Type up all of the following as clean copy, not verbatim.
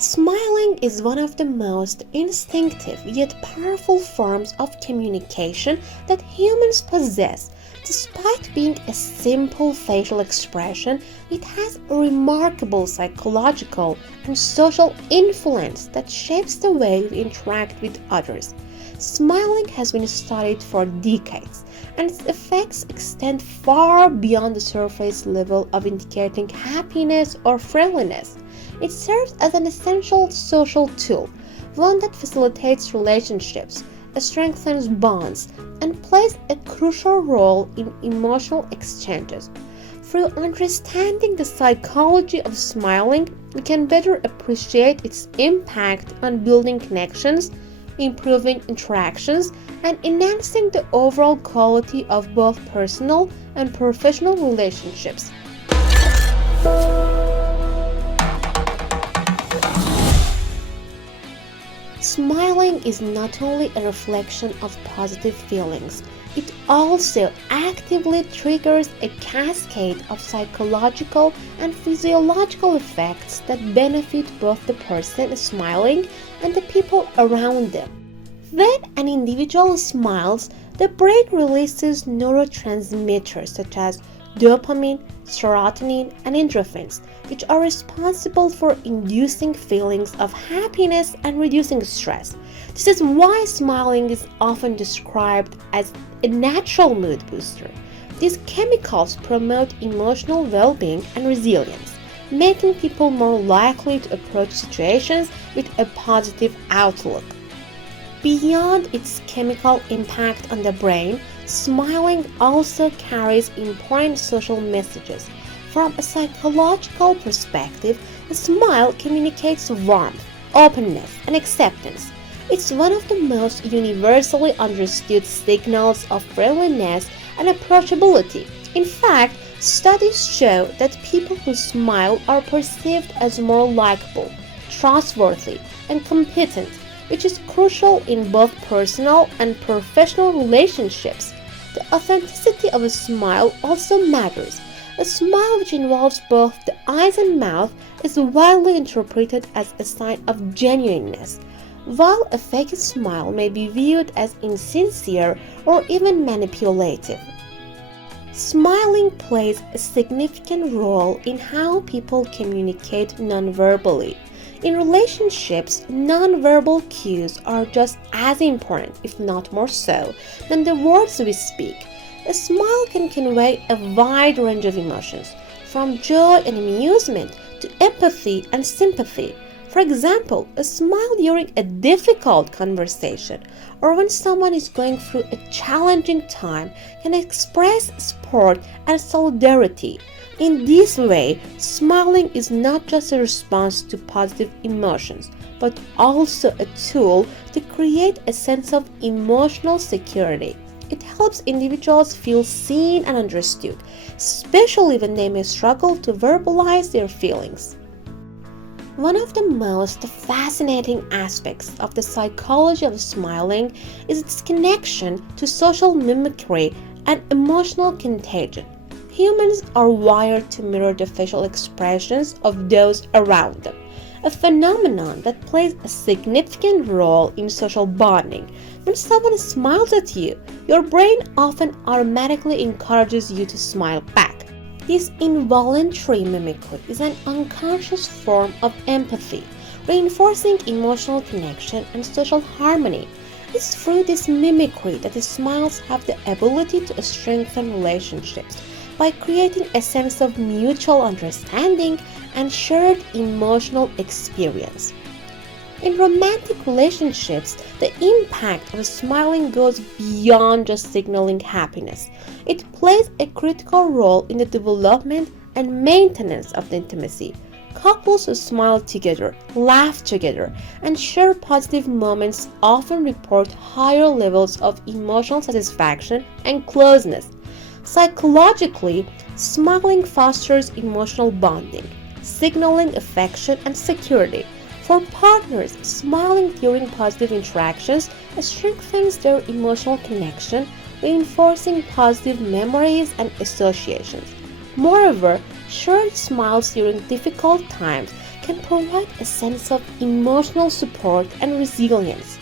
Smiling is one of the most instinctive yet powerful forms of communication that humans possess. Despite being a simple facial expression, it has a remarkable psychological and social influence that shapes the way we interact with others. Smiling has been studied for decades, and its effects extend far beyond the surface level of indicating happiness or friendliness. It serves as an essential social tool, one that facilitates relationships, strengthens bonds, and plays a crucial role in emotional exchanges. Through understanding the psychology of smiling, we can better appreciate its impact on building connections, improving interactions, and enhancing the overall quality of both personal and professional relationships. Smiling is not only a reflection of positive feelings, it also actively triggers a cascade of psychological and physiological effects that benefit both the person smiling and the people around them. When an individual smiles, the brain releases neurotransmitters such as dopamine, serotonin, and endorphins, which are responsible for inducing feelings of happiness and reducing stress. This is why smiling is often described as a natural mood booster. These chemicals promote emotional well-being and resilience, making people more likely to approach situations with a positive outlook. Beyond its chemical impact on the brain, smiling also carries important social messages. From a psychological perspective, a smile communicates warmth, openness, and acceptance. It's one of the most universally understood signals of friendliness and approachability. In fact, studies show that people who smile are perceived as more likable, trustworthy, and competent, which is crucial in both personal and professional relationships. The authenticity of a smile also matters. A smile which involves both the eyes and mouth is widely interpreted as a sign of genuineness, while a fake smile may be viewed as insincere or even manipulative. Smiling plays a significant role in how people communicate nonverbally. In relationships, nonverbal cues are just as important, if not more so, than the words we speak. A smile can convey a wide range of emotions, from joy and amusement to empathy and sympathy. For example, a smile during a difficult conversation or when someone is going through a challenging time can express support and solidarity. In this way, smiling is not just a response to positive emotions, but also a tool to create a sense of emotional security. It helps individuals feel seen and understood, especially when they may struggle to verbalize their feelings. One of the most fascinating aspects of the psychology of smiling is its connection to social mimicry and emotional contagion. Humans are wired to mirror the facial expressions of those around them, a phenomenon that plays a significant role in social bonding. When someone smiles at you, your brain often automatically encourages you to smile back. This involuntary mimicry is an unconscious form of empathy, reinforcing emotional connection and social harmony. It's through this mimicry that the smiles have the ability to strengthen relationships by creating a sense of mutual understanding and shared emotional experience. In romantic relationships, the impact of smiling goes beyond just signaling happiness. It plays a critical role in the development and maintenance of the intimacy. Couples who smile together, laugh together, and share positive moments often report higher levels of emotional satisfaction and closeness. Psychologically, smiling fosters emotional bonding, signaling affection and security. For partners, smiling during positive interactions strengthens their emotional connection, reinforcing positive memories and associations. Moreover, shared smiles during difficult times can can provide a sense of emotional support and resilience.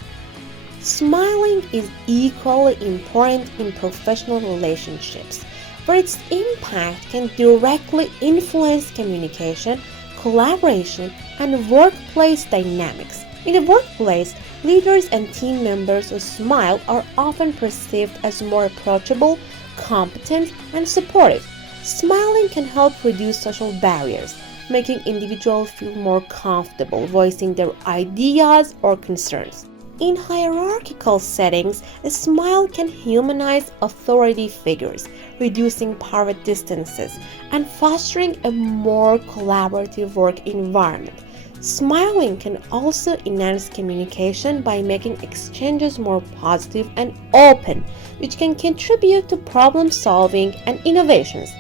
Smiling is equally important in professional relationships, where its impact can directly influence communication, collaboration, and workplace dynamics. In the workplace, leaders and team members who smile are often perceived as more approachable, competent, and supportive. Smiling can help reduce social barriers, making individuals feel more comfortable voicing their ideas or concerns. In hierarchical settings, a smile can humanize authority figures, reducing power distances and fostering a more collaborative work environment. Smiling can also enhance communication by making exchanges more positive and open, which can contribute to problem solving and innovations.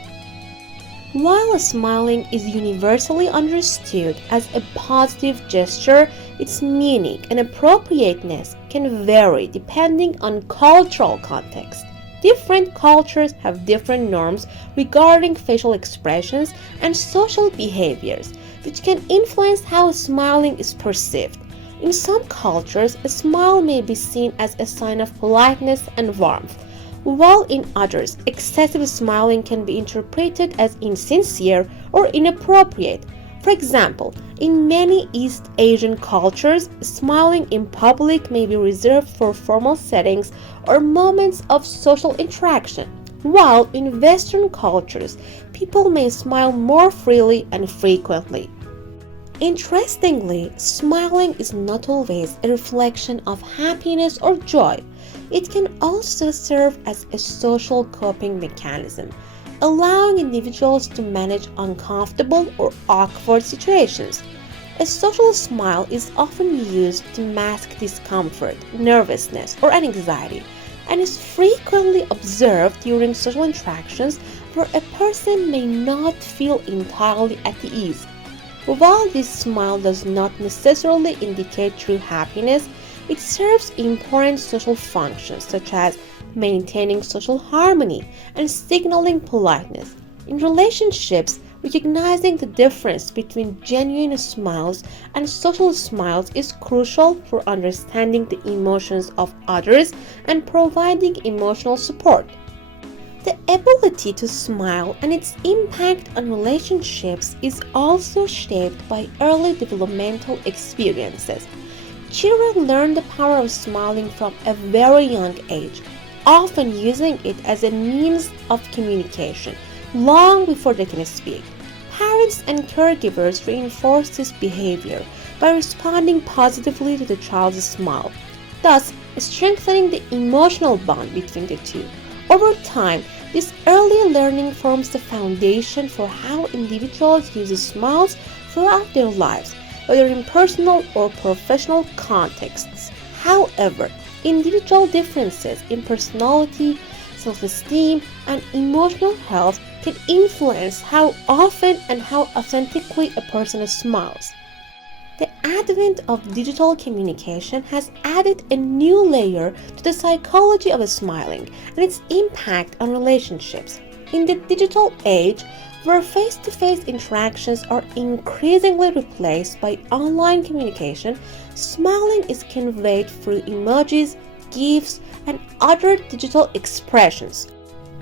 While smiling is universally understood as a positive gesture, its meaning and appropriateness can vary depending on cultural context. Different cultures have different norms regarding facial expressions and social behaviors, which can influence how smiling is perceived. In some cultures, a smile may be seen as a sign of politeness and warmth, while in others, excessive smiling can be interpreted as insincere or inappropriate. For example, in many East Asian cultures, smiling in public may be reserved for formal settings or moments of social interaction, while in Western cultures, people may smile more freely and frequently. Interestingly, smiling is not always a reflection of happiness or joy. It can also serve as a social coping mechanism, allowing individuals to manage uncomfortable or awkward situations. A social smile is often used to mask discomfort, nervousness, or anxiety, and is frequently observed during social interactions where a person may not feel entirely at ease. While this smile does not necessarily indicate true happiness, it serves important social functions such as maintaining social harmony and signaling politeness. In relationships, recognizing the difference between genuine smiles and social smiles is crucial for understanding the emotions of others and providing emotional support. The ability to smile and its impact on relationships is also shaped by early developmental experiences. Children learn the power of smiling from a very young age, often using it as a means of communication long before they can speak. Parents and caregivers reinforce this behavior by responding positively to the child's smile, thus strengthening the emotional bond between the two. Over time, this early learning forms the foundation for how individuals use smiles throughout their lives, whether in personal or professional contexts. However, individual differences in personality, self-esteem, and emotional health can influence how often and how authentically a person smiles. The advent of digital communication has added a new layer to the psychology of smiling and its impact on relationships. In the digital age, where face-to-face interactions are increasingly replaced by online communication, smiling is conveyed through emojis, GIFs, and other digital expressions.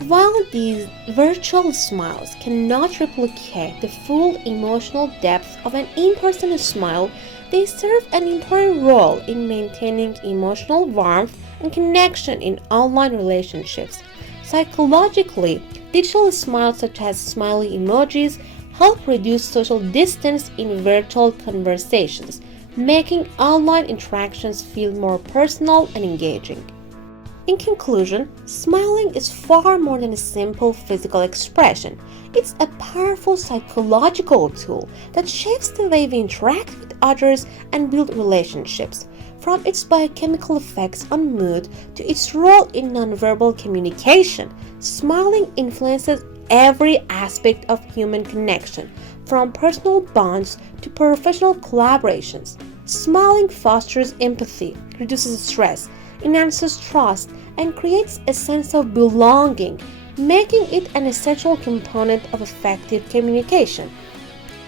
While these virtual smiles cannot replicate the full emotional depth of an in-person smile, they serve an important role in maintaining emotional warmth and connection in online relationships. Psychologically, digital smiles such as smiley emojis help reduce social distance in virtual conversations, making online interactions feel more personal and engaging. In conclusion, smiling is far more than a simple physical expression. It's a powerful psychological tool that shapes the way we interact with others and build relationships. From its biochemical effects on mood to its role in nonverbal communication, smiling influences every aspect of human connection, from personal bonds to professional collaborations. Smiling fosters empathy, reduces stress, enhances trust, and creates a sense of belonging, making it an essential component of effective communication.